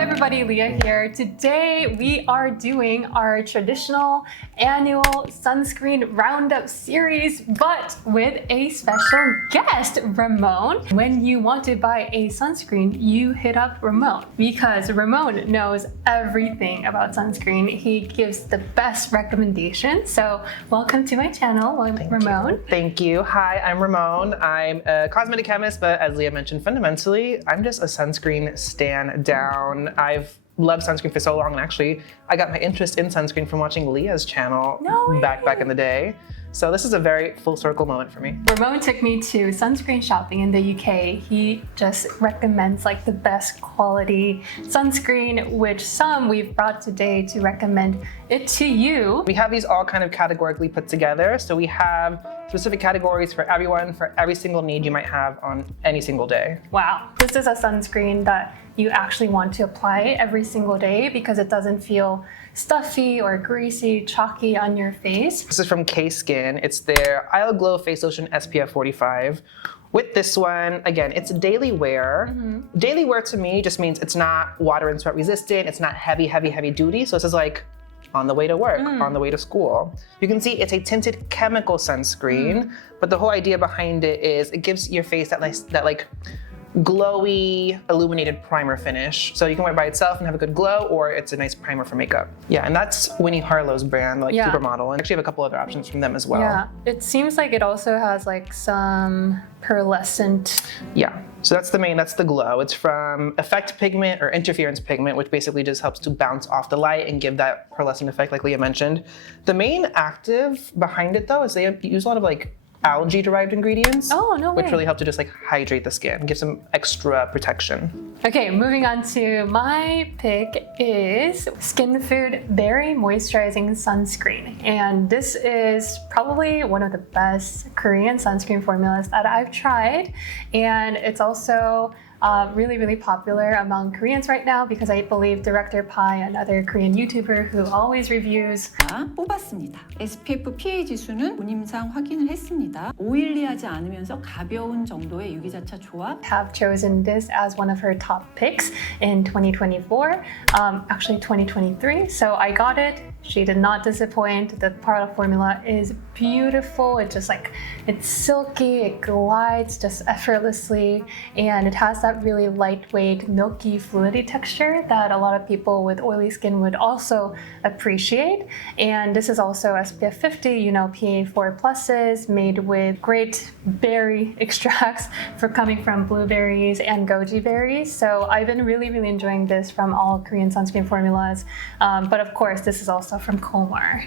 everybody, Liah here. Today we are doing our traditional annual sunscreen roundup series, but with a special guest, Ramon. When you want to buy a sunscreen, you hit up Ramon because Ramon knows everything about sunscreen. He gives the best recommendations. So welcome to my channel, Ramon. Thank you. Hi, I'm Ramon. I'm a cosmetic chemist, but as Liah mentioned, fundamentally, I'm just a sunscreen stan down. I've loved sunscreen for so long, and actually, I got my interest in sunscreen from watching Liah's channel back in the day. So this is a very full circle moment for me. Ramon took me to sunscreen shopping in the UK. He just recommends like the best quality sunscreen, which some we've brought today to recommend it to you. We have these all kind of categorically put together. So we have specific categories for everyone, for every single need you might have on any single day. Wow, this is a sunscreen that you actually want to apply every single day because it doesn't feel stuffy or greasy, chalky on your face. This is from K-Skin. It's their Isle Glow Face Lotion SPF 45. With this one, again, it's daily wear. Daily wear to me just means it's not water and sweat resistant. It's not heavy duty. So this is like on the way to work, on the way to school. You can see it's a tinted chemical sunscreen, but the whole idea behind it is it gives your face that like glowy, illuminated primer finish. So you can wear it by itself and have a good glow, or it's a nice primer for makeup. Yeah, and that's Winnie Harlow's brand, like Supermodel. And actually have a couple other options from them as well. Yeah, it seems like it also has like some pearlescent. Yeah, so that's the glow. It's from Effect Pigment or Interference Pigment, which basically just helps to bounce off the light and give that pearlescent effect like Liah mentioned. The main active behind it though is they use a lot of like algae-derived ingredients. Oh, no way. Which really help to just like hydrate the skin, give some extra protection. Okay, moving on to my pick is Skin Food Berry Moisturizing Sunscreen. And this is probably one of the best Korean sunscreen formulas that I've tried. And it's also really popular among Koreans right now because I believe Director Pai, another Korean YouTuber who always reviews, 뽑았습니다. SPF PA 지수는 본임상 확인을 했습니다. 오일리하지 않으면서 가벼운 정도의 유기자차 조합. have chosen this as one of her top picks in 2024, actually 2023. So I got it. She did not disappoint. The product formula is beautiful. It's just like, it's silky, it glides just effortlessly, and it has that really lightweight, milky, fluidy texture that a lot of people with oily skin would also appreciate. And this is also SPF 50, you know, PA4 pluses, made with great berry extracts coming from blueberries and goji berries. So I've been really enjoying this from all Korean sunscreen formulas. But of course, this is also from Komar.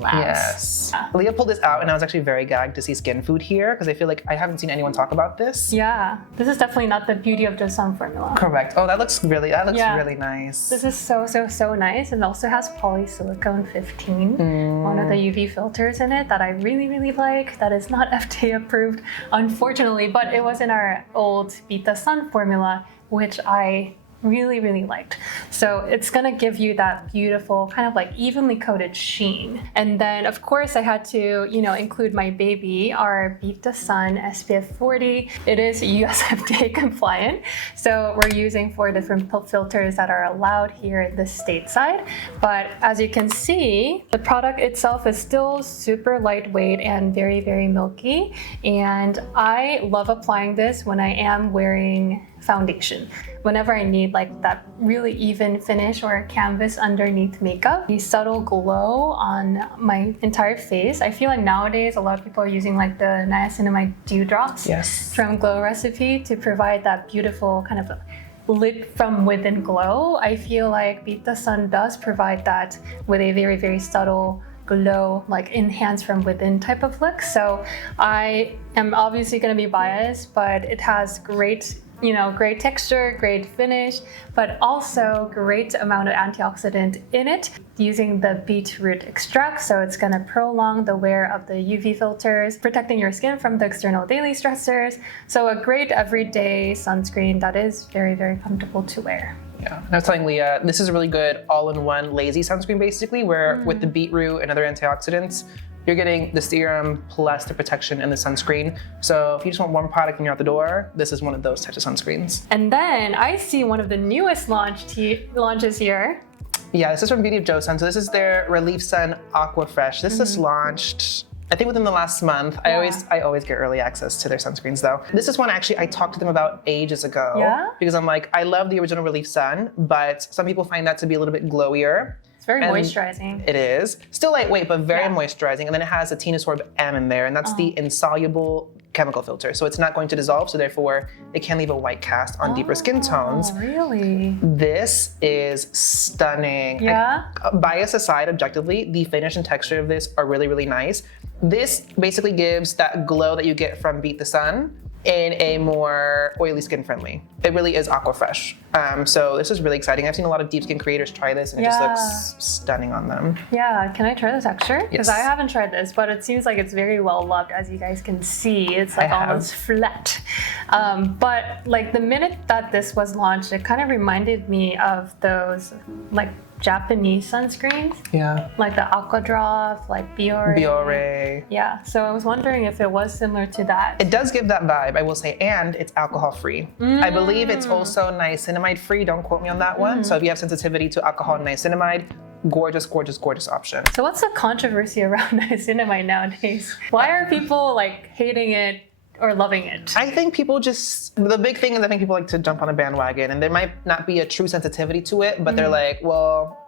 Yes. Liah pulled this out and I was actually very gagged to see Skin Food here because I feel like I haven't seen anyone talk about this. Yeah, this is definitely not the beauty of the sun formula. Correct. Oh, that looks really nice. This is so nice, and also has polysilicone 15, one of the UV filters in it that I really like. That is not FDA approved, unfortunately, but it was in our old Vita Sun formula, which I really liked. So it's gonna give you that beautiful kind of like evenly coated sheen. And then of course I had to, you know, include my baby, our Vita Sun SPF 40. It is US FDA compliant. So we're using 4 different filters that are allowed here at the stateside. But as you can see, the product itself is still super lightweight and very milky. And I love applying this when I am wearing foundation. Whenever I need like that really even finish or canvas underneath makeup, the subtle glow on my entire face. I feel like nowadays a lot of people are using like the niacinamide dewdrops from Glow Recipe to provide that beautiful kind of lit from within glow. I feel like Vita Sun does provide that with a very subtle glow, like enhance from within type of look. So I am obviously going to be biased, but it has great, you know, great texture, great finish, but also great amount of antioxidant in it using the beetroot extract. So it's gonna prolong the wear of the UV filters, protecting your skin from the external daily stressors. So a great everyday sunscreen that is very comfortable to wear. Yeah, and I was telling Leah, this is a really good all-in-one lazy sunscreen basically, where with the beetroot and other antioxidants, you're getting the serum plus the protection and the sunscreen. So if you just want one product and you're out the door, this is one of those types of sunscreens. And then I see one of the newest launches here. Yeah, this is from Beauty of Joe Sun. So this is their Relief Sun Aqua Fresh. This just launched, I think within the last month. I always get early access to their sunscreens though. This is one actually I talked to them about ages ago. Yeah? Because I'm like, I love the original Relief Sun, but some people find that to be a little bit glowier. It's very moisturizing. It is. Still lightweight, but very moisturizing. And then it has a Tenosorb M in there, and that's the insoluble chemical filter. So it's not going to dissolve, so therefore it can leave a white cast on deeper skin tones. Oh, really? This is stunning. Yeah? Bias aside, objectively, the finish and texture of this are really, really nice. This basically gives that glow that you get from Beat the Sun in a more oily skin friendly. It really is aqua fresh. So this is really exciting. I've seen a lot of deep skin creators try this and it just looks stunning on them. Yeah, can I try the texture? Because Yes. I haven't tried this, but it seems like it's very well loved, as you guys can see. It's like almost flat. But like the minute that this was launched, it kind of reminded me of those like Japanese sunscreens. Yeah. Like the Aqua Drop, like Biore. Biore. Yeah, so I was wondering if it was similar to that. It does give that vibe, I will say, and it's alcohol free. I believe it's also niacinamide free, don't quote me on that one. So if you have sensitivity to alcohol and niacinamide, gorgeous, gorgeous, gorgeous option. So what's the controversy around niacinamide nowadays? Why are people like hating it or loving it? I think people just, the big thing is I think people like to jump on a bandwagon and there might not be a true sensitivity to it, but they're like, well,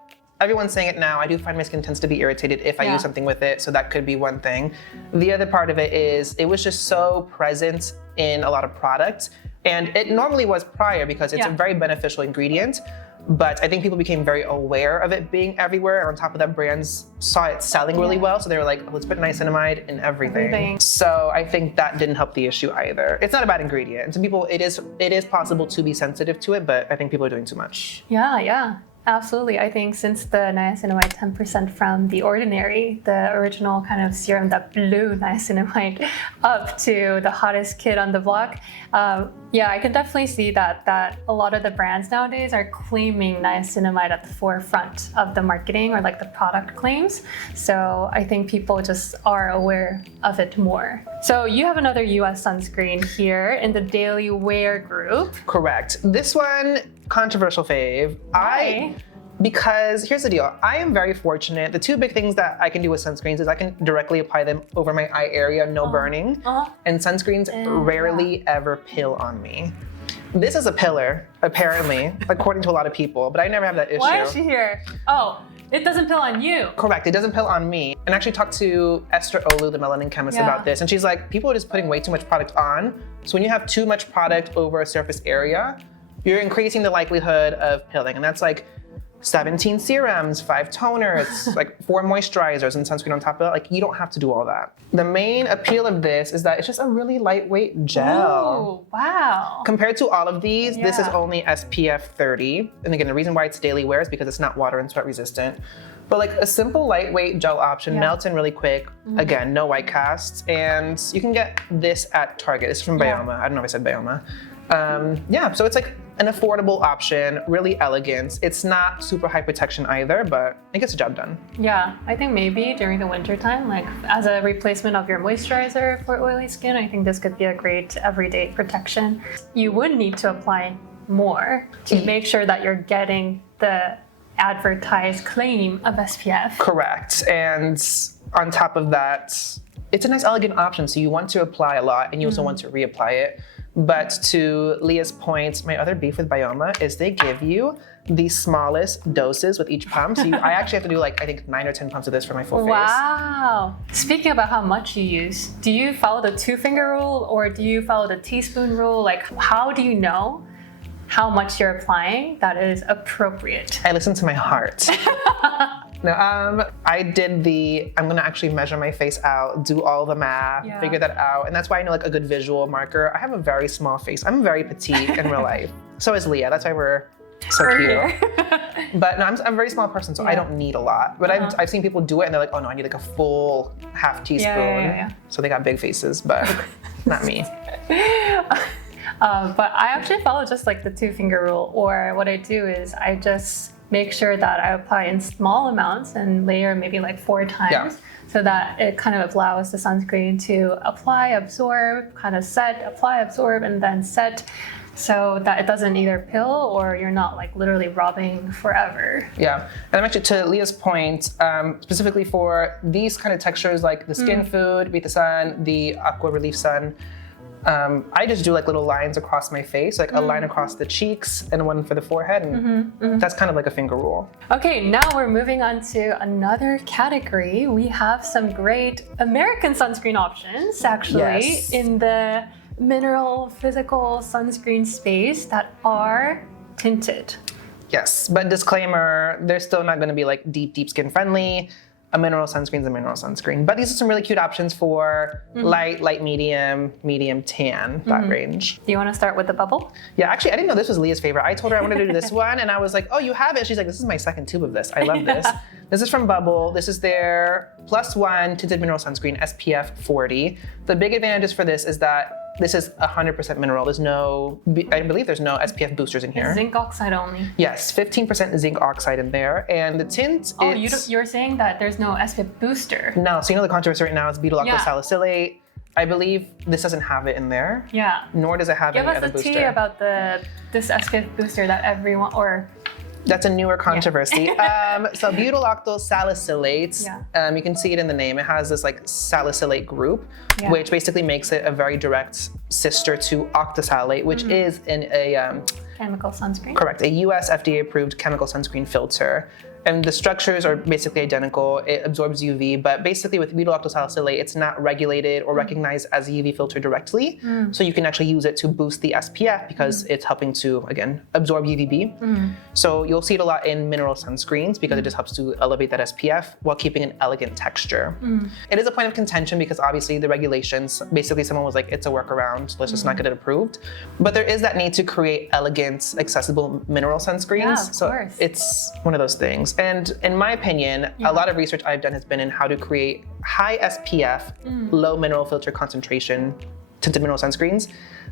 everyone's saying it now. I do find my skin tends to be irritated if I use something with it, so that could be one thing. The other part of it is it was just so present in a lot of products, and it normally was prior because it's a very beneficial ingredient, but I think people became very aware of it being everywhere, and on top of that, brands saw it selling really well, so they were like, let's put niacinamide in everything. So I think that didn't help the issue either. It's not a bad ingredient. Some people, it is possible to be sensitive to it, but I think people are doing too much. Yeah. Absolutely. I think since the niacinamide 10% from The Ordinary, the original kind of serum that blew niacinamide up to the hottest kid on the block, I can definitely see that a lot of the brands nowadays are claiming niacinamide at the forefront of the marketing or like the product claims. So I think people just are aware of it more. So you have another US sunscreen here in the daily wear group. Correct. This one, controversial fave. Why? Because here's the deal, I am very fortunate. The two big things that I can do with sunscreens is I can directly apply them over my eye area, no burning. And sunscreens rarely ever pill on me. This is a pillar, apparently, according to a lot of people, but I never have that issue. Why is she here? Oh, it doesn't pill on you. Correct, it doesn't pill on me. And I actually talked to Esther Olu, the melanin chemist, about this, and she's like, people are just putting way too much product on. So when you have too much product over a surface area, you're increasing the likelihood of pilling. And that's like 17 serums, 5 toners, like 4 moisturizers and sunscreen on top of it. Like, you don't have to do all that. The main appeal of this is that it's just a really lightweight gel. Oh, wow. Compared to all of these, this is only SPF 30. And again, the reason why it's daily wear is because it's not water and sweat resistant. But like a simple lightweight gel option, melts in really quick. Again, no white casts. And you can get this at Target. It's from Bioma. I don't know if I said Bioma. So it's like an affordable option, really elegant. It's not super high protection either, but it gets the job done. Yeah, I think maybe during the winter time, like as a replacement of your moisturizer for oily skin, I think this could be a great everyday protection. You would need to apply more to make sure that you're getting the advertised claim of SPF. Correct. And on top of that, it's a nice elegant option. So you want to apply a lot and you also want to reapply it. But to Leah's point, my other beef with Bioma is they give you the smallest doses with each pump. So I actually have to do like, I think 9 or 10 pumps of this for my full face. Wow. Speaking about how much you use, do you follow the 2-finger rule or do you follow the teaspoon rule? Like, how do you know how much you're applying that is appropriate? I listen to my heart. No, I did I'm gonna actually measure my face out, do all the math, figure that out. And that's why I know like a good visual marker. I have a very small face. I'm very petite in real life. So is Leah, that's why we're so cute. But no, I'm a very small person, so I don't need a lot. But I've seen people do it and they're like, oh no, I need like a full half teaspoon. So they got big faces, but not me. But I actually follow just like the 2-finger rule, or what I do is I just make sure that I apply in small amounts and layer maybe like 4 times. So that it kind of allows the sunscreen to apply, absorb, kind of set, apply, absorb, and then set, so that it doesn't either pill or you're not like literally rubbing forever. Yeah, and I'm actually, to Leah's point, specifically for these kind of textures like the Skin Food, Beat the Sun, the Aqua Relief Sun, I just do like little lines across my face, like a line across the cheeks and one for the forehead, and that's kind of like a finger rule. Okay, now we're moving on to another category. We have some great American sunscreen options, actually, in the mineral physical sunscreen space that are tinted. Yes, but disclaimer, they're still not going to be like deep skin friendly. A mineral sunscreen is a mineral sunscreen. But these are some really cute options for light, medium tan, that range. Do you want to start with the bubble? Yeah, actually, I didn't know this was Leah's favorite. I told her I wanted to do this one, and I was like, oh, you have it? She's like, this is my second tube of this. I love this. This is from Bubble. This is their +1 tinted mineral sunscreen, SPF 40. The big advantages for this is that this is 100% mineral. There's no, I believe there's no SPF boosters in here. Zinc oxide only. Yes, 15% zinc oxide in there. And the tint, you're saying that there's no SPF booster. No, so you know the controversy right now is butyl salicylate. I believe this doesn't have it in there. Yeah. Nor does it have any other booster. Give us the tea about this SPF booster that everyone, or... That's a newer controversy. So butyl salicylate, you can see it in the name. It has this like salicylate group, which basically makes it a very direct sister to octasalate, which is in a chemical sunscreen. Correct, a US FDA approved chemical sunscreen filter. And the structures are basically identical. It absorbs UV, but basically with butyl salicylate, it's not regulated or recognized as a UV filter directly. So you can actually use it to boost the SPF because it's helping to, again, absorb UVB. So you'll see it a lot in mineral sunscreens because it just helps to elevate that SPF while keeping an elegant texture. It is a point of contention because obviously the regulations, basically someone was like, it's a workaround, let's just not get it approved. But there is that need to create elegant, accessible mineral sunscreens. Yeah, of so course. It's one of those things. And in my opinion, a lot of research I've done has been in how to create high SPF, low mineral filter concentration tinted mineral sunscreens.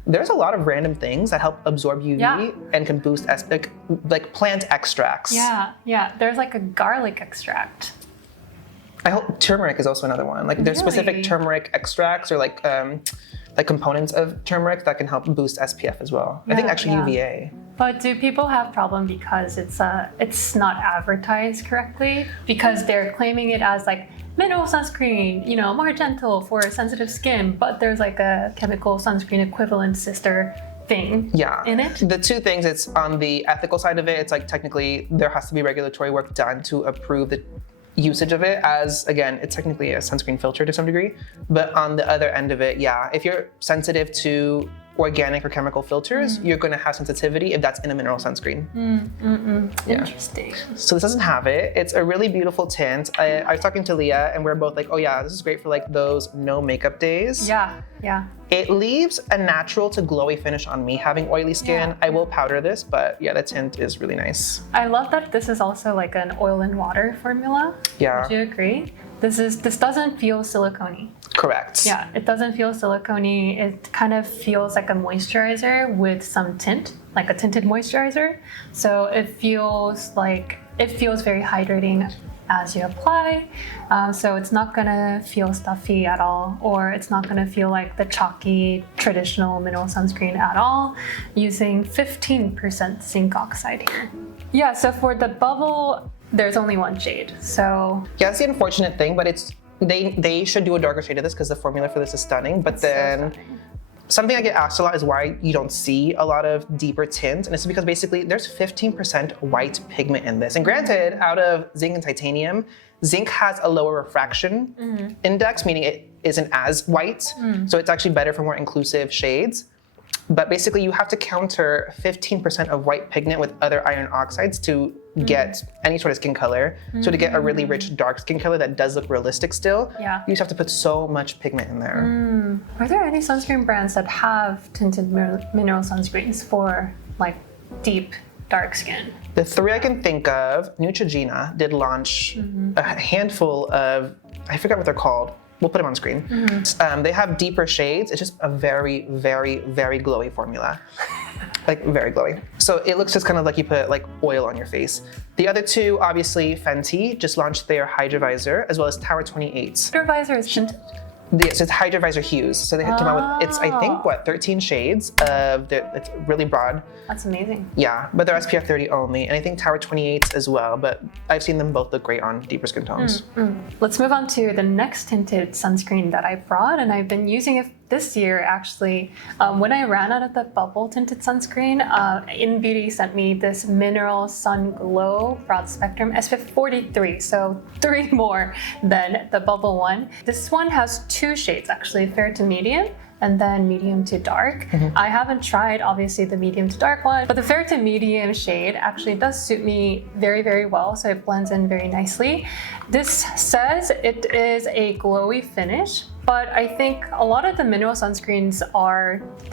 There's a lot of random things that help absorb UV and can boost like plant extracts. Yeah. There's like a garlic extract. I hope turmeric is also another one. Like there's specific turmeric extracts or like components of turmeric that can help boost SPF as well. I think actually UVA. But do people have problem because it's not advertised correctly? Because they're claiming it as like mineral sunscreen, you know, more gentle for sensitive skin, but there's like a chemical sunscreen equivalent sister thing in it? The two things, it's on the ethical side of it, it's like technically there has to be regulatory work done to approve the usage of it as, again, it's technically a sunscreen filter to some degree. But on the other end of it, if you're sensitive to organic or chemical filters, you're going to have sensitivity if that's in a mineral sunscreen. Interesting. So this doesn't have it. It's a really beautiful tint. I was talking to Leah and we're both like, oh yeah, this is great for like those no makeup days. Yeah. It leaves a natural to glowy finish on me. Having oily skin, I will powder this, but yeah, the tint is really nice. I love that this is also like an oil and water formula. Yeah. Would you agree? This doesn't feel silicone-y. Correct. Yeah, it doesn't feel silicone-y. It kind of feels like a moisturizer with some tint, like a tinted moisturizer. So it feels very hydrating as you apply. So it's not gonna feel stuffy at all, or it's not gonna feel like the chalky traditional mineral sunscreen at all, using 15% zinc oxide here. Yeah, so for the Bubble, there's only one shade, so. Yeah, that's the unfortunate thing, but they should do a darker shade of this because the formula for this is stunning, but then something I get asked a lot is why you don't see a lot of deeper tint, and it's because basically there's 15% white pigment in this. And granted, out of zinc and titanium, zinc has a lower refraction index, meaning it isn't as white, so it's actually better for more inclusive shades. But basically you have to counter 15% of white pigment with other iron oxides to get any sort of skin color. So to get a really rich dark skin color that does look realistic still, you just have to put so much pigment in there. Are there any sunscreen brands that have tinted mineral sunscreens for like deep dark skin? The three I can think of, Neutrogena did launch a handful of, I forgot what they're called, We'll put them on screen. They have deeper shades. It's just a very, very, very glowy formula. Like very glowy. So it looks just kind of like you put like oil on your face. The other two, obviously, Fenty just launched their Hydra Visor as well as Tower 28. Hydra Visor is tinted? Yes, it's Hydra Visor Hues. So they came out with, it's I think, what, 13 shades of, it's really broad. That's amazing. Yeah, but they're SPF 30 only. And I think Tower 28 as well, but I've seen them both look great on deeper skin tones. Let's move on to the next tinted sunscreen that I brought, and I've been using it this year actually. When I ran out of the bubble tinted sunscreen, In Beauty sent me this Mineral Sun Glow Broad Spectrum SPF 43, so 3 more than the bubble one. This one has 2 shades actually, fair to medium, and then medium to dark. I haven't tried obviously the medium to dark one, but the fair to medium shade actually does suit me very, very well, so it blends in very nicely. This says it is a glowy finish, but I think a lot of the mineral sunscreens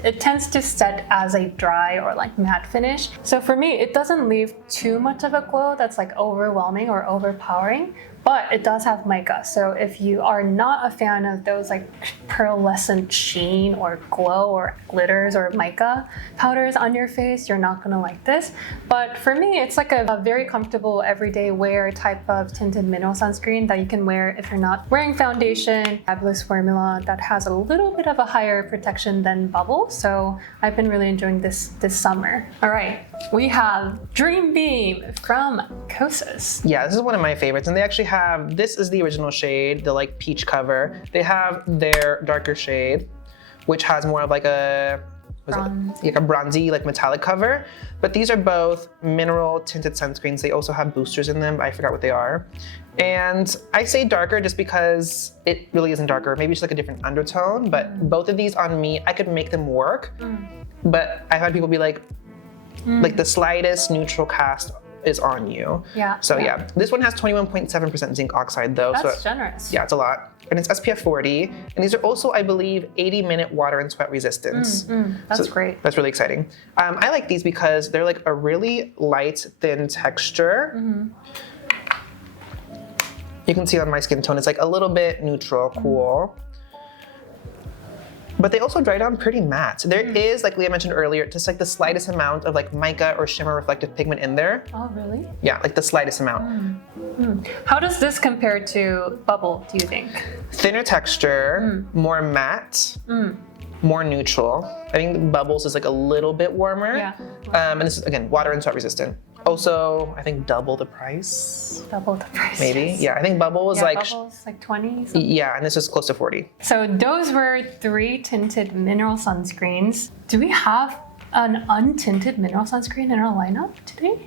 it tends to set as a dry or like matte finish. So for me, it doesn't leave too much of a glow that's like overwhelming or overpowering, but it does have mica. So if you are not a fan of those like pearlescent sheen or glow or glitters or mica powders on your face, you're not gonna like this. But for me, it's like a very comfortable everyday wear type of tinted mineral sunscreen that you can wear if you're not wearing foundation. Fabulous formula that has a little bit of a higher protection than bubble. So I've been really enjoying this summer. All right, we have Dream Beam from Kosas. Yeah, this is one of my favorites, and they actually have, this is the original shade, the like peach cover. They have their darker shade, which has more of like a, like a bronzy, like metallic cover. But these are both mineral tinted sunscreens. They also have boosters in them, but I forgot what they are. And I say darker just because it really isn't darker. Maybe it's like a different undertone, but both of these on me, I could make them work. But I've had people be like the slightest neutral cast is on you. Yeah. So yeah, this one has 21.7% zinc oxide though. That's generous. Yeah, it's a lot. And it's SPF 40. And these are also, I believe, 80-minute water and sweat resistance. That's great. That's really exciting. I like these because they're like a really light, thin texture. You can see on my skin tone, it's like a little bit neutral, cool. But they also dry down pretty matte. There is, like Liah mentioned earlier, just like the slightest amount of like mica or shimmer reflective pigment in there. Oh, really? Yeah, like the slightest amount. How does this compare to bubble, do you think? Thinner texture, more matte, more neutral. I think bubbles is like a little bit warmer. Yeah. And this is, again, water and sweat resistant. Also, I think double the price. Double the price. Maybe. Yeah, I think bubble was like... Bubble's like 20 something. Yeah, and this is close to 40. So those were 3 tinted mineral sunscreens. Do we have an untinted mineral sunscreen in our lineup today?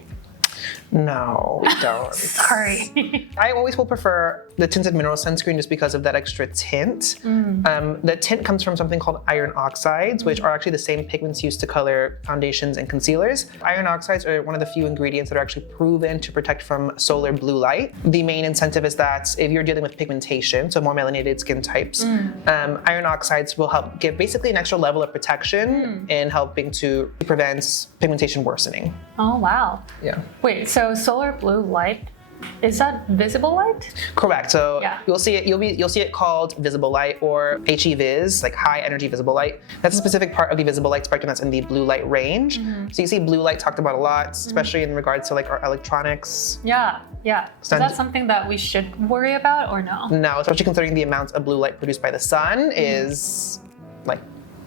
No, we don't. Sorry. I always will prefer the tinted mineral sunscreen just because of that extra tint. The tint comes from something called iron oxides, which are actually the same pigments used to color foundations and concealers. Iron oxides are one of the few ingredients that are actually proven to protect from solar blue light. The main incentive is that if you're dealing with pigmentation, so more melanated skin types, iron oxides will help give basically an extra level of protection in helping to prevent pigmentation worsening. Oh, wow. Yeah. Wait, so solar blue light, is that visible light? Correct. So Yeah. you'll see it called visible light or HEVIS, like high energy visible light. That's a specific part of the visible light spectrum that's in the blue light range. So you see blue light talked about a lot, especially in regards to like our electronics. Yeah. Is that something that we should worry about or no? No, especially considering the amount of blue light produced by the sun is like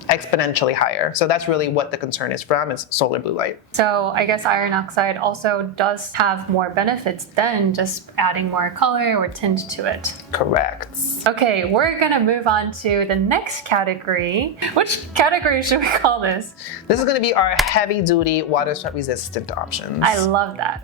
exponentially higher. So that's really what the concern is from, is solar blue light. So I guess iron oxide also does have more benefits than just adding more color or tint to it. Correct. Okay, we're gonna move on to the next category. Which category should we call this? This is gonna be our heavy duty water sweat resistant options. I love that.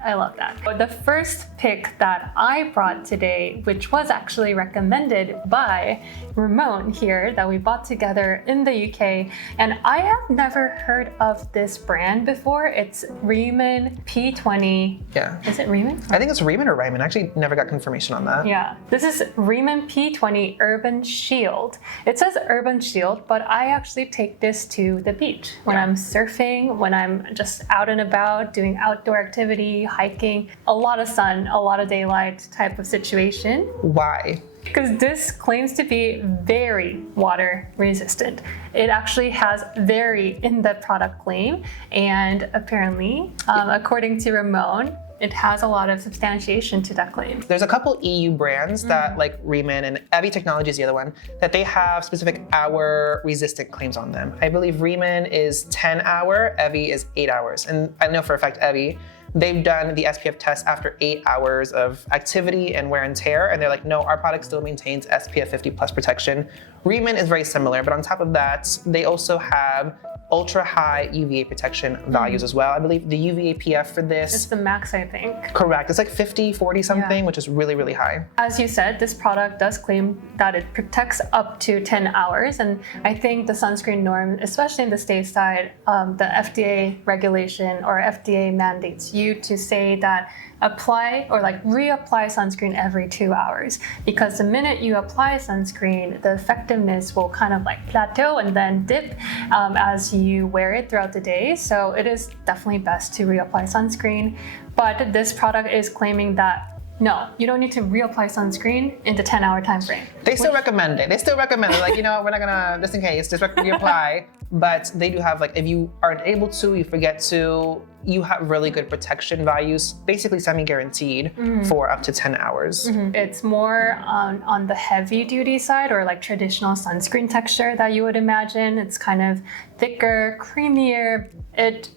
But the first pick that I brought today, which was actually recommended by Ramon here, that we bought together in the UK, and I have never heard of this brand before. It's Raman P20. Yeah. Is it Raman? I think it's Raman or Ryman. I actually never got confirmation on that. Yeah. This is Raman P20 Urban Shield. It says Urban Shield, but I actually take this to the beach when I'm surfing, when I'm just out and about doing outdoor activity, hiking, a lot of sun, a lot of daylight type of situation. Why? Because this claims to be very water resistant. It actually has very in the product claim, and apparently, according to Ramon, it has a lot of substantiation to that claim. There's a couple EU brands that, like Raman and Evi Technology is the other one, that they have specific hour resistant claims on them. I believe Raman is 10 hour, Evi is 8 hours. And I know for a fact Evi, they've done the SPF test after 8 hours of activity and wear and tear, and they're like, no, our product still maintains SPF 50 plus protection. Raman is very similar, but on top of that, they also have ultra high UVA protection values as well. I believe the UVA PF for this, it's the max, I think. Correct. It's like 50, 40 something, which is really, really high. As you said, this product does claim that it protects up to 10 hours. And I think the sunscreen norm, especially in the stateside, the FDA regulation or FDA mandates you to say that apply or like reapply sunscreen every 2 hours, because the minute you apply sunscreen, the effectiveness will kind of like plateau and then dip as you wear it throughout the day. So it is definitely best to reapply sunscreen. But this product is claiming that no, you don't need to reapply sunscreen in the 10-hour time frame. They still recommend it. They still recommend it. Like, you know, we're not gonna, just in case, just reapply. But they do have, like, if you aren't able to, you forget to, you have really good protection values, basically semi-guaranteed for up to 10 hours. It's more on the heavy duty side, or like traditional sunscreen texture that you would imagine. It's kind of thicker, creamier. It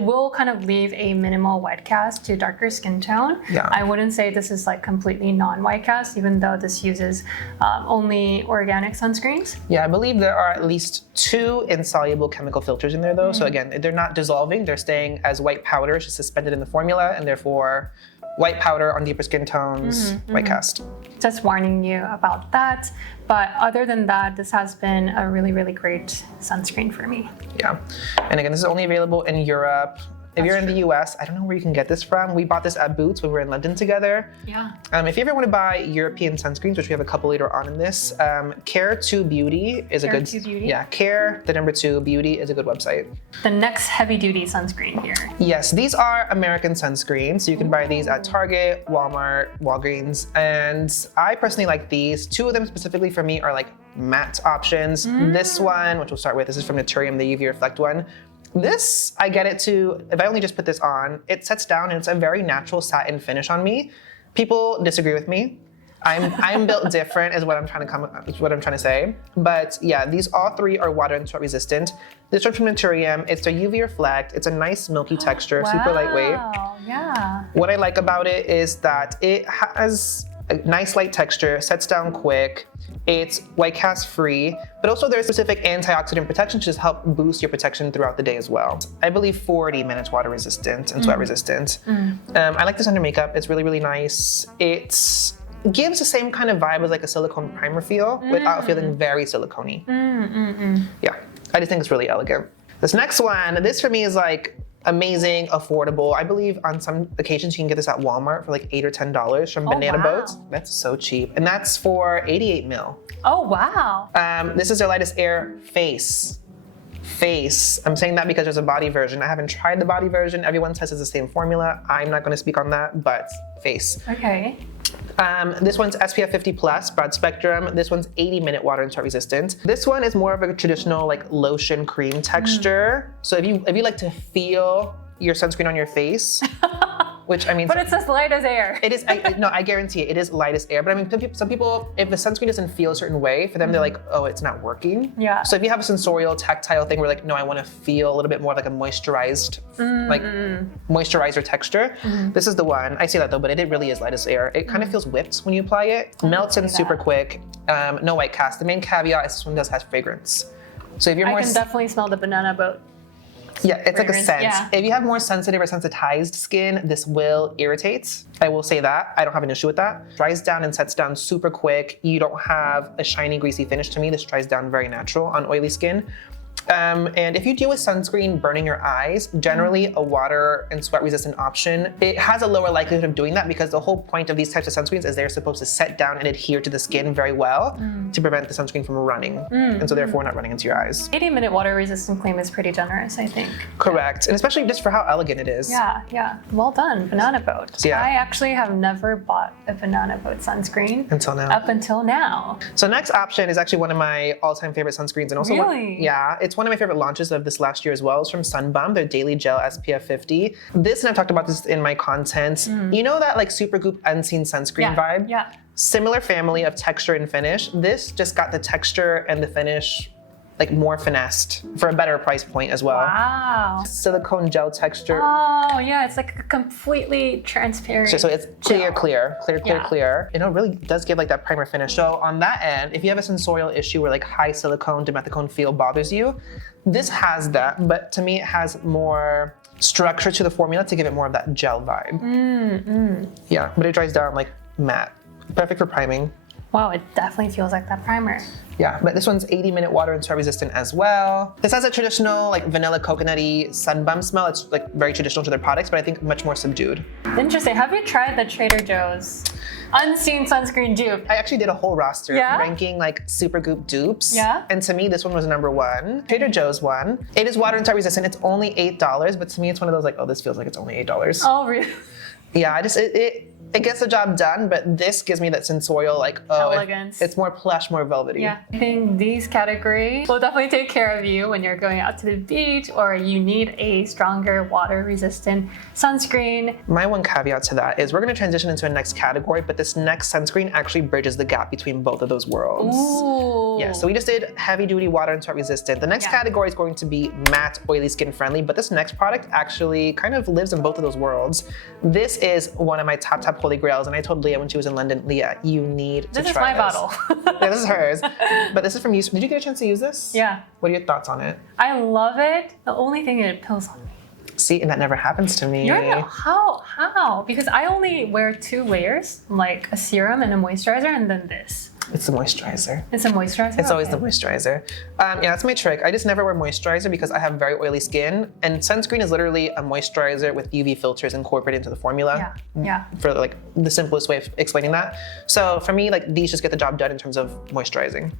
will kind of leave a minimal white cast to darker skin tone. Yeah. I wouldn't say this is like completely non-white cast, even though this uses only organic sunscreens. Yeah, I believe there are at least 2 insoluble chemical filters in there though. So again, they're not dissolving, they're staying as white powder, it's just suspended in the formula, and therefore white powder on deeper skin tones, white cast. Just warning you about that. But other than that, this has been a really, really great sunscreen for me. Yeah, and again, this is only available in Europe. If you're in the US, I don't know where you can get this from. We bought this at Boots when we were in London together. Yeah. If you ever want to buy European sunscreens, which we have a couple later on in this, Care 2 Beauty is a good. Care 2 Beauty? Yeah, Care, the number 2 Beauty is a good website. The next heavy duty sunscreen here. Yes, these are American sunscreens. So you can buy these at Target, Walmart, Walgreens. And I personally like these. 2 of them specifically for me are like matte options. This one, which we'll start with, this is from Naturium, the UV Reflect one. This, I get it to, if I only just put this on, it sets down and it's a very natural satin finish on me. People disagree with me. I'm built different is what I'm trying to say. But yeah, these all 3 are water and sweat resistant. This one from Naturium, it's a UV Reflect. It's a nice milky texture, super lightweight. Yeah. What I like about it is that it has a nice light texture, sets down quick. It's white cast free, but also there's specific antioxidant protection to just help boost your protection throughout the day as well. I believe 40 minutes water resistant and sweat resistant. I like this under makeup. It's really, really nice. It gives the same kind of vibe as like a silicone primer feel without feeling very silicone-y. Yeah, I just think it's really elegant. This next one, this for me is like amazing, affordable. I believe on some occasions you can get this at Walmart for like $8 or $10 from Banana Boat. That's so cheap. And that's for 88 mil. Oh, wow. This is their lightest air face. I'm saying that because there's a body version. I haven't tried the body version. Everyone says it's the same formula. I'm not gonna speak on that, but face. Okay. This one's SPF 50 plus, broad spectrum. This one's 80-minute water and sweat resistant. This one is more of a traditional like lotion cream texture. So if you like to feel your sunscreen on your face, which I mean, but it's as light as air. It is. No, I guarantee it is lightest air. But I mean, some people, if the sunscreen doesn't feel a certain way, for them they're like, oh, it's not working. Yeah. So if you have a sensorial, tactile thing where like, no, I want to feel a little bit more like a moisturized, like moisturizer texture. This is the one. I say that though, but it really is light as air. It kind of feels whipped when you apply it. Melts in super quick. No white cast. The main caveat is this one does have fragrance. So if you're more, I can definitely smell the Banana Boat. Yeah, it's like a fragrance, scent. yeah. If you have more sensitive or sensitized skin, this will irritate. I will say that. I don't have an issue with that. Dries down and sets down super quick. You don't have a shiny, greasy finish to me. This dries down very natural on oily skin. And if you deal with sunscreen burning your eyes, generally a water and sweat resistant option, it has a lower likelihood of doing that because the whole point of these types of sunscreens is they're supposed to set down and adhere to the skin very well to prevent the sunscreen from running. And so therefore not running into your eyes. 80-minute water resistant claim is pretty generous, I think. Correct. And especially just for how elegant it is. Yeah. Well done, Banana Boat. Yeah. I actually have never bought a Banana Boat sunscreen. Until now. Up until now. So next option is actually one of my all-time favorite sunscreens, and also Really? It's one of my favorite launches of this last year as well. It's from Sunbum, their Daily Gel SPF 50. This, and I've talked about this in my content. You know that like Supergoop Unseen sunscreen vibe? Yeah. Similar family of texture and finish. This just got the texture and the finish like more finessed for a better price point as well. Wow. Silicone gel texture. Oh yeah, it's like a completely transparent. So it's gel. clear. Yeah. You know, it really does give like that primer finish. So on that end, if you have a sensorial issue where like high silicone, dimethicone feel bothers you, this has that, but to me it has more structure to the formula to give it more of that gel vibe. Yeah, but it dries down like matte. Perfect for priming. Wow, it definitely feels like that primer. Yeah, but this one's 80-minute water and sweat resistant as well. This has a traditional like vanilla coconutty Sunbum smell. It's like very traditional to their products, but I think much more subdued. Interesting. Have you tried the Trader Joe's Unseen Sunscreen dupe? I actually did a whole roster ranking like Supergoop dupes. Yeah. And to me, this one was #1. Trader Joe's one. It is water and sweat resistant. It's only $8, but to me, it's one of those like, oh, this feels like it's only $8. Oh, really? Yeah, it gets the job done, but this gives me that sensorial, like, elegance. It's more plush, more velvety. Yeah, I think these categories will definitely take care of you when you're going out to the beach or you need a stronger water-resistant sunscreen. My one caveat to that is we're going to transition into a next category, but this next sunscreen actually bridges the gap between both of those worlds. Ooh. Yeah, so we just did heavy-duty water and sweat resistant. The next category is going to be matte, oily skin friendly, but this next product actually kind of lives in both of those worlds. This is one of my top holy grails, and I told Liah when she was in London, Liah, you need to try this. This is my bottle. Yeah, this is hers. But this is from you. Did you get a chance to use this? Yeah. What are your thoughts on it? I love it. The only thing is it pills on me. See, and that never happens to me. How? Because I only wear 2 layers, like a serum and a moisturizer, and then this. It's the moisturizer. It's a moisturizer? It's always the moisturizer. Yeah, that's my trick. I just never wear moisturizer because I have very oily skin, and sunscreen is literally a moisturizer with UV filters incorporated into the formula. Yeah. For like the simplest way of explaining that. So for me, like these just get the job done in terms of moisturizing.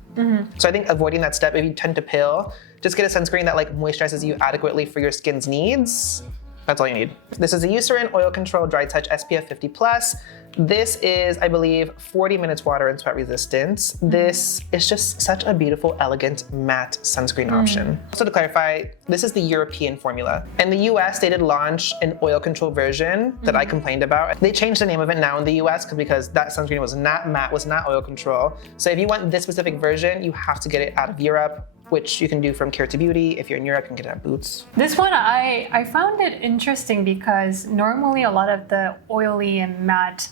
So I think avoiding that step, if you tend to pill, just get a sunscreen that like moisturizes you adequately for your skin's needs. That's all you need. This is a Eucerin Oil Control Dry Touch SPF 50+. This is, I believe, 40 minutes water and sweat resistance. This is just such a beautiful, elegant, matte sunscreen option. So to clarify, this is the European formula. In the US, they did launch an oil control version that I complained about. They changed the name of it now in the US because that sunscreen was not matte, was not oil control. So if you want this specific version, you have to get it out of Europe, which you can do from Care to Beauty. If you're in Europe, you can get it at Boots. This one, I found it interesting because normally a lot of the oily and matte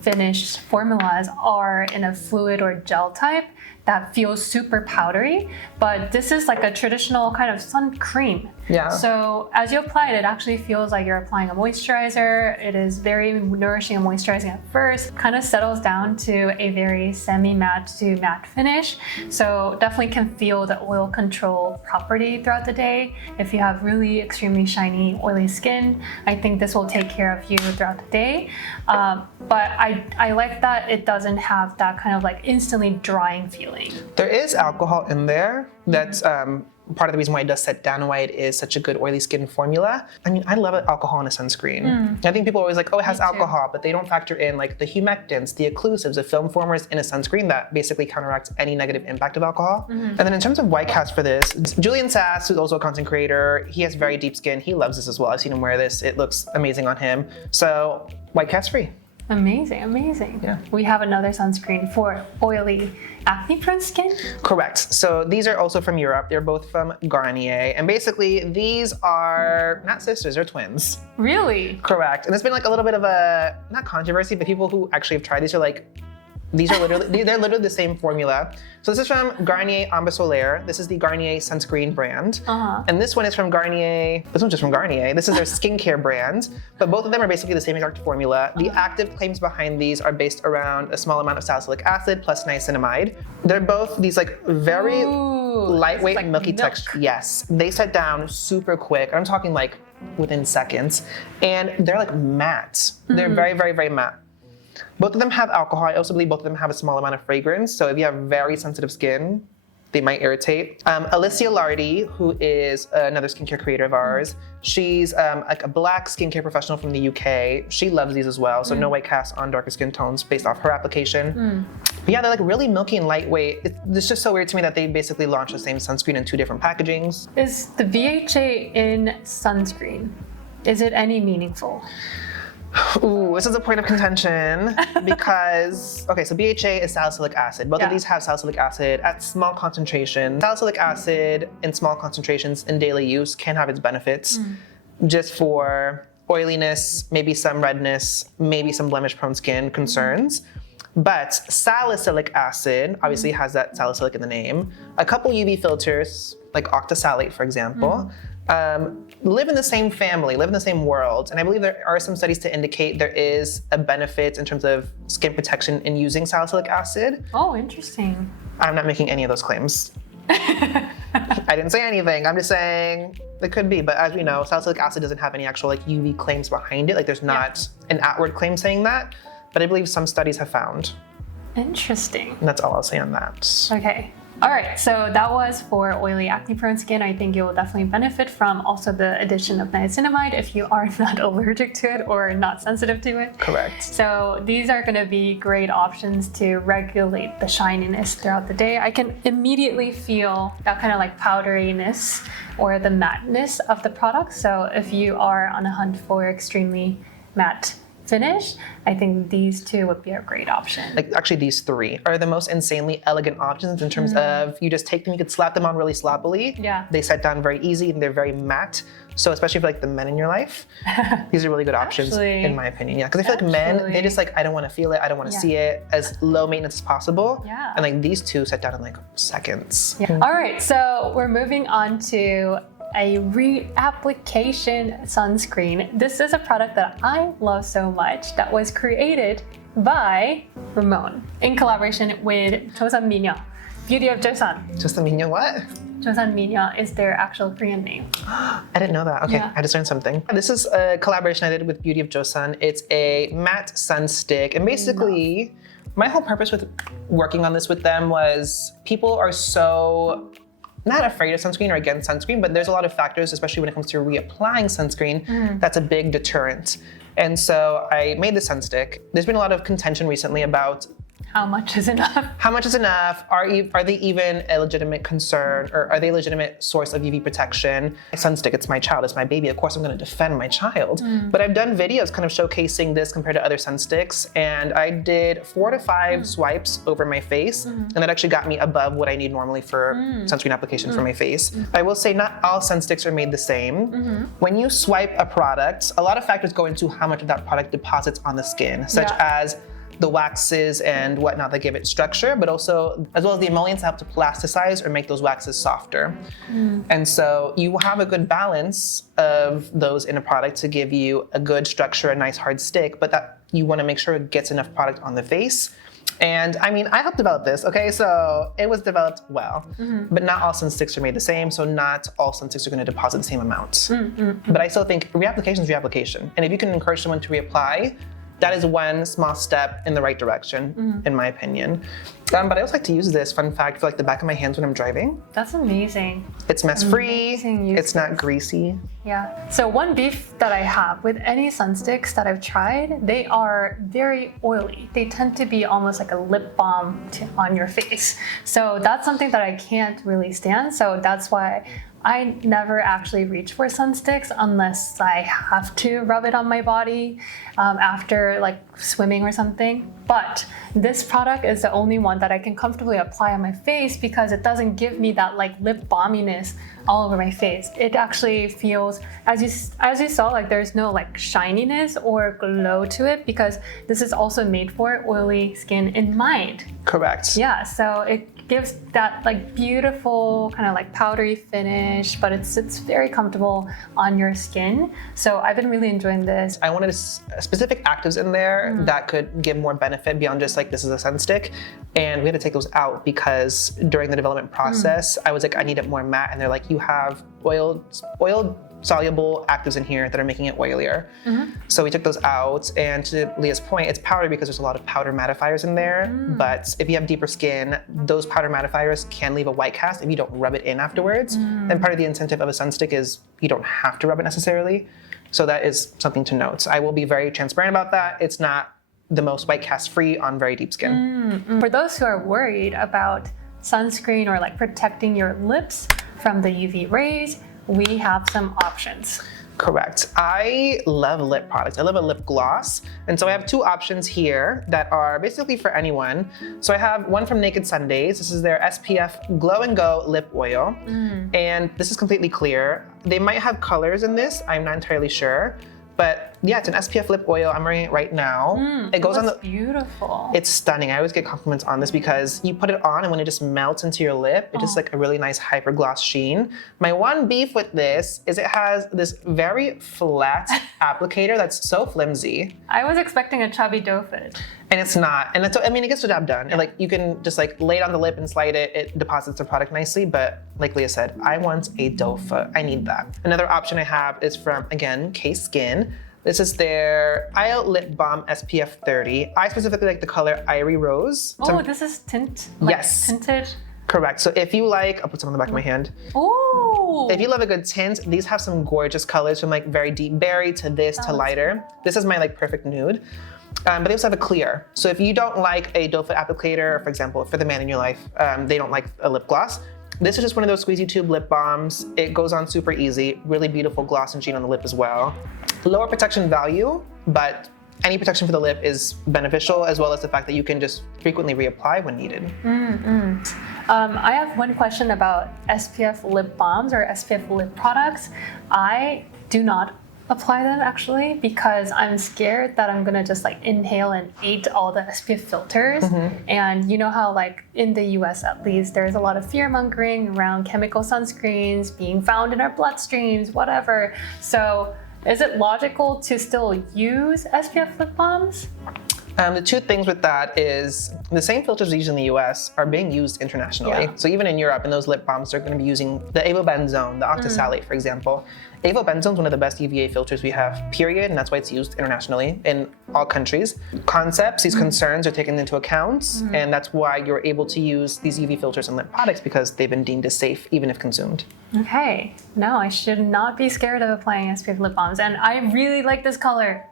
finished formulas are in a fluid or gel type that feels super powdery, but this is like a traditional kind of sun cream. Yeah. So as you apply it, it actually feels like you're applying a moisturizer. It is very nourishing and moisturizing at first, kind of settles down to a very semi-matte to matte finish. So definitely can feel the oil control property throughout the day. If you have really extremely shiny, oily skin, I think this will take care of you throughout the day. But I like that it doesn't have that kind of like instantly drying feeling. There is alcohol in there. That's part of the reason why it does set down and why it is such a good oily skin formula. I mean, I love alcohol in a sunscreen. I think people are always like, oh, it has alcohol, but they don't factor in like the humectants, the occlusives, the film formers in a sunscreen that basically counteracts any negative impact of alcohol. And then in terms of white cast for this, Julian Sass, who's also a content creator, he has very deep skin. He loves this as well. I've seen him wear this. It looks amazing on him. So white cast free. Amazing, amazing. Yeah. We have another sunscreen for oily, acne-prone skin. Correct. So these are also from Europe. They're both from Garnier. And basically, these are not sisters, they're twins. Really? Correct. And there's been like a little bit of a, not controversy, but people who actually have tried these are like, These are they're literally the same formula. So this is from Garnier Ambre Solaire. This is the Garnier Sunscreen brand. And this one is from Garnier. This one's just from Garnier. This is their skincare brand. But both of them are basically the same exact formula. The active claims behind these are based around a small amount of salicylic acid plus niacinamide. They're both these like very lightweight, like milky milk. texture. Yes, they set down super quick. I'm talking like within seconds. And they're like matte. They're very, very, very matte. Both of them have alcohol. I also believe both of them have a small amount of fragrance. So if you have very sensitive skin, they might irritate. Alicia Lardy, who is another skincare creator of ours, she's like a black skincare professional from the UK. She loves these as well. So no white cast on darker skin tones based off her application. But yeah, they're like really milky and lightweight. It's just so weird to me that they basically launched the same sunscreen in 2 different packagings. Is the VHA in sunscreen, is it any meaningful? Ooh, this is a point of contention because, okay, so BHA is salicylic acid. Both of these have salicylic acid at small concentrations. Salicylic acid in small concentrations in daily use can have its benefits just for oiliness, maybe some redness, maybe some blemish-prone skin concerns. But salicylic acid obviously has that salicylic in the name. A couple UV filters, like octasalate, for example, live in the same family, live in the same world. And I believe there are some studies to indicate there is a benefit in terms of skin protection in using salicylic acid. Oh, interesting. I'm not making any of those claims. I didn't say anything. I'm just saying it could be. But as we know, salicylic acid doesn't have any actual like UV claims behind it. Like there's not an outward claim saying that. But I believe some studies have found. Interesting. And that's all I'll say on that. Okay. All right, so that was for oily acne-prone skin. I think you will definitely benefit from also the addition of niacinamide if you are not allergic to it or not sensitive to it. Correct. So these are going to be great options to regulate the shininess throughout the day. I can immediately feel that kind of like powderiness or the matteness of the product. So if you are on a hunt for extremely matte finish, I think these 2 would be a great option. Like actually these 3 are the most insanely elegant options in terms of you just take them, you could slap them on really sloppily. Yeah. They set down very easy and they're very matte. So especially for like the men in your life, these are really good options in my opinion. Yeah, because I feel like men, they just like, I don't want to feel it, I don't want to see it, as low maintenance as possible. Yeah. And like these 2 set down in like seconds. Yeah. All right, so we're moving on to a reapplication sunscreen. This is a product that I love so much that was created by Ramon in collaboration with Joseon Minya, Beauty of Joseon. Just a minion what? Joseon Minya is their actual Korean name. I didn't know that. Okay, I just learned something. This is a collaboration I did with Beauty of Joseon. It's a matte sun stick. And basically, my whole purpose with working on this with them was people are so not afraid of sunscreen or against sunscreen, but there's a lot of factors, especially when it comes to reapplying sunscreen, that's a big deterrent. And so I made the sun stick. There's been a lot of contention recently about How much is enough? How much is enough? Are they even a legitimate concern, or are they a legitimate source of UV protection? My Sunstick, it's my child, it's my baby. Of course, I'm going to defend my child. But I've done videos kind of showcasing this compared to other Sunsticks, and I did 4 to 5 swipes over my face, and that actually got me above what I need normally for sunscreen application for my face. I will say not all Sunsticks are made the same. When you swipe a product, a lot of factors go into how much of that product deposits on the skin, such as the waxes and whatnot that give it structure, but also as well as the emollients help to plasticize or make those waxes softer. And so you have a good balance of those in a product to give you a good structure, a nice hard stick, but that you want to make sure it gets enough product on the face. And I mean, I helped develop this, okay? So it was developed well, but not all Sunsticks are made the same, so not all Sunsticks are gonna deposit the same amount. But I still think reapplication is reapplication. And if you can encourage someone to reapply, that is one small step in the right direction, in my opinion. But I also like to use this, fun fact, for like the back of my hands when I'm driving. That's amazing. It's mess-free, it's not greasy. Yeah. So one beef that I have with any Sunsticks that I've tried, they are very oily. They tend to be almost like a lip balm on your face. So that's something that I can't really stand. So that's why I never actually reach for sun sticks unless I have to rub it on my body after like swimming or something. But this product is the only one that I can comfortably apply on my face because it doesn't give me that like lip balminess all over my face. It actually feels, as you saw, like there's no like shininess or glow to it because this is also made for oily skin in mind. Correct. Yeah, so it gives that like beautiful kind of like powdery finish, but it's very comfortable on your skin. So I've been really enjoying this. I wanted specific actives in there that could give more benefit beyond just like this is a sun stick. And we had to take those out because during the development process, I was like, I need it more matte. And they're like, you have oil soluble actives in here that are making it oilier. So we took those out, and to Liah's point, it's powder because there's a lot of powder mattifiers in there, but if you have deeper skin, those powder mattifiers can leave a white cast if you don't rub it in afterwards. And part of the incentive of a sun stick is you don't have to rub it necessarily. So that is something to note. I will be very transparent about that. It's not the most white cast free on very deep skin. For those who are worried about sunscreen or like protecting your lips from the UV rays, we have some options. Correct. I love lip products. I love a lip gloss. And so I have two options here that are basically for anyone. So I have one from Naked Sundays. This is their SPF Glow and Go Lip Oil. And this is completely clear. They might have colors in this. I'm not entirely sure. But yeah, it's an SPF lip oil. I'm wearing it right now. It goes on the beautiful. It's stunning. I always get compliments on this because you put it on and when it just melts into your lip, it's just like a really nice hyper gloss sheen. My one beef with this is it has this very flat applicator that's so flimsy. I was expecting a chubby doe fit. And it's not. And it's, I mean, it gets the job done. And like you can just like lay it on the lip and slide it. It deposits the product nicely. But like Liah said, I want a doe foot. I need that. Another option I have is from, again, K-Skin. This is their Isle Lip Balm SPF 30. I specifically like the color Ivory Rose. Oh, this is tinted? Yes. Tinted? Correct. So if you like, I'll put some on the back of my hand. Oh. If you love a good tint, these have some gorgeous colors from like very deep berry to this to lighter. This is my like perfect nude. But they also have a clear. So if you don't like a doe foot applicator, for example, for the man in your life, they don't like a lip gloss, this is just one of those squeezy tube lip balms. It goes on super easy, really beautiful gloss and sheen on the lip as well. Lower protection value, but any protection for the lip is beneficial, as well as the fact that you can just frequently reapply when needed. I have one question about SPF lip balms or SPF lip products. I do not apply them actually because I'm scared that I'm gonna just like inhale and eat all the SPF filters. And you know how like in the US at least, there's a lot of fear mongering around chemical sunscreens being found in our bloodstreams, whatever. So is it logical to still use SPF lip balms? The two things with that is the same filters used in the US are being used internationally. Yeah. So even in Europe, in those lip balms, they're going to be using the avobenzone, the octisalate, for example. Avobenzone is one of the best UVA filters we have, period, and that's why it's used internationally in all countries. Concepts, these concerns are taken into account, and that's why you're able to use these UV filters in lip products because they've been deemed as safe, even if consumed. Okay, no, I should not be scared of applying SPF lip balms, and I really like this color.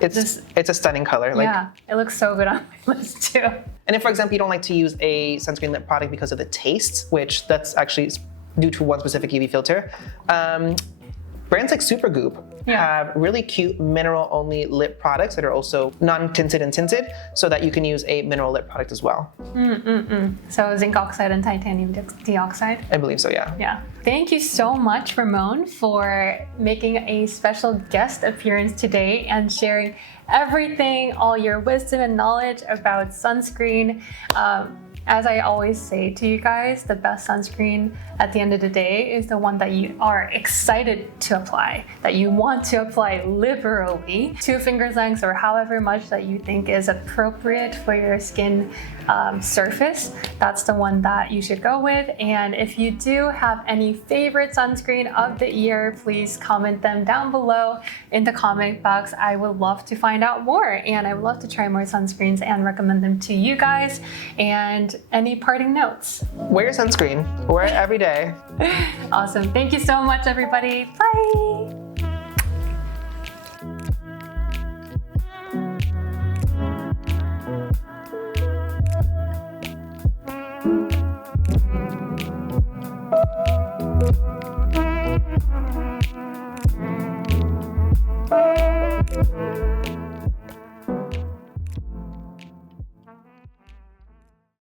It's a stunning color. Like, yeah, it looks so good on my lips too. And if, for example, you don't like to use a sunscreen lip product because of the taste, which that's actually due to one specific UV filter, brands like Supergoop have really cute mineral-only lip products that are also non-tinted and tinted, so that you can use a mineral lip product as well. So zinc oxide and titanium dioxide? I believe so, yeah. Yeah. Thank you so much, Ramon, for making a special guest appearance today and sharing everything, all your wisdom and knowledge about sunscreen. As I always say to you guys, the best sunscreen at the end of the day is the one that you are excited to apply, that you want to apply liberally, 2 fingers lengths or however much that you think is appropriate for your skin surface. That's the one that you should go with. And if you do have any favorite sunscreen of the year, please comment them down below in the comment box. I would love to find out more, and I would love to try more sunscreens and recommend them to you guys. And any parting notes? Wear your sunscreen. Wear it every day. Awesome. Thank you so much, everybody. Bye.